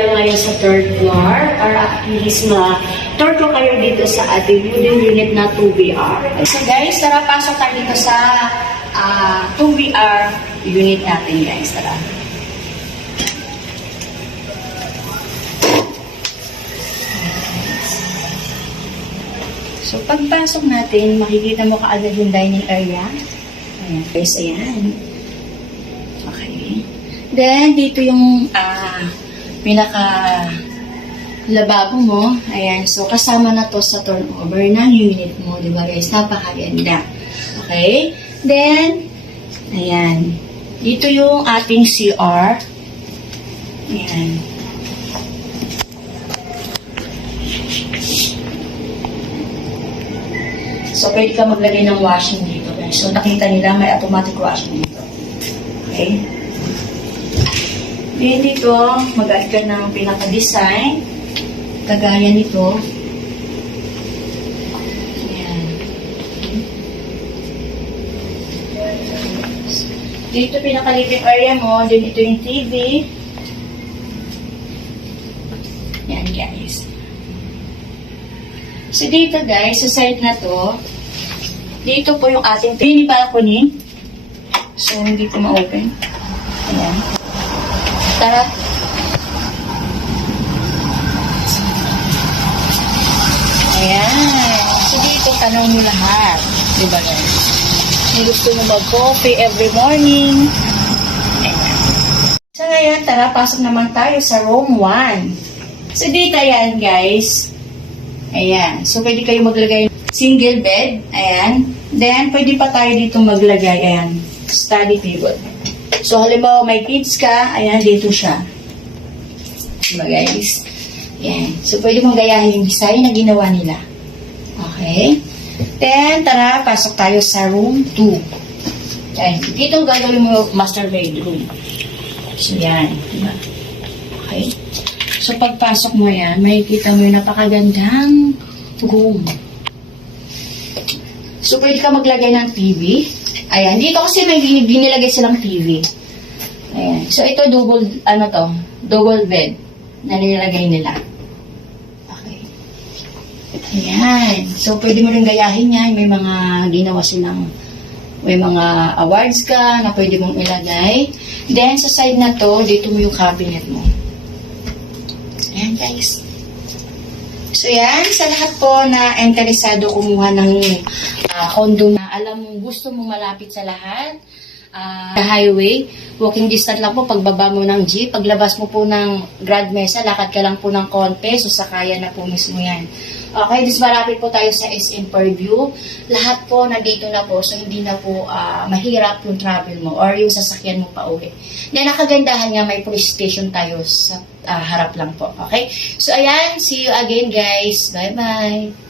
tayo ngayon sa third floor para at least ma-tour ko kayo dito sa ating wooden unit na 2BR. So guys, tara pasok tayo dito sa 2BR unit natin guys. Tara. So pagpasok natin, makikita mo kaagad yung dining area. Ayan guys, ayan. Okay. Then, dito yung pinaka lababo mo. Ayan. So, kasama na to sa turnover ng unit mo. Diba guys? Napakaganda. Okay. Then, ayan. Dito yung ating CR. Ayan. So, pwede ka maglagay ng washing dito guys. So, nakita nila may automatic washing dito. Okay. Then dito, mag-add ka ng pinaka-design. Kagaya nito. Ayan. Dito, pinaka-living area mo. Then ito yung TV. Ayan guys. So dito guys, sa side na to, dito po yung ating mini balcony. So, hindi ko ma-open. Ayan. Tara. Ayan. So, dito, tanong mo lahat. Diba guys? Kung gusto mo mag-coffee every morning. Ayan. So, ngayon, tara, pasok naman tayo sa room 1. So, dito yan, guys. Ayan. So, pwede kayo maglagay ng single bed. Ayan. Then, pwede pa tayo dito maglagay. Ayan. Study table. So, halimbawa may kids ka, ayan, dito siya. Diba, guys? Ayan. So, pwede mong gayahin yung design na ginawa nila. Okay? Then, tara, pasok tayo sa room 2. Ayan. Dito gagawin mo master bedroom. So, yan. Diba? Okay? So, pagpasok mo yan, makikita mo yung napakagandang room. So, pwede ka maglagay ng TV. Ayan. Dito kasi may binilagay silang TV. Ayan. So, ito double bed na nilagay nila. Okay. Ayan. So, pwede mo rin gayahin yan. May mga ginawa silang, may mga awards ka na pwede mong ilagay. Then, sa side na to, dito mo yung cabinet mo. Ayan guys. So yan, sa lahat po na interesado kumuha ng condo na alam mong gusto mong malapit sa lahat, highway, walking distance lang po pagbaba mo ng jeep, paglabas mo po ng Grand Mesa, lakad ka lang po ng konti, so sakaya na po mismo yan. Okay, dis malapit po tayo sa SM Purview. Lahat po nandito na po, so hindi na po mahirap yung travel mo or yung sasakyan mo pa uwi. Then nakagandahan nga may police station tayo sa harap lang po. Okay? So ayan, see you again guys. Bye-bye.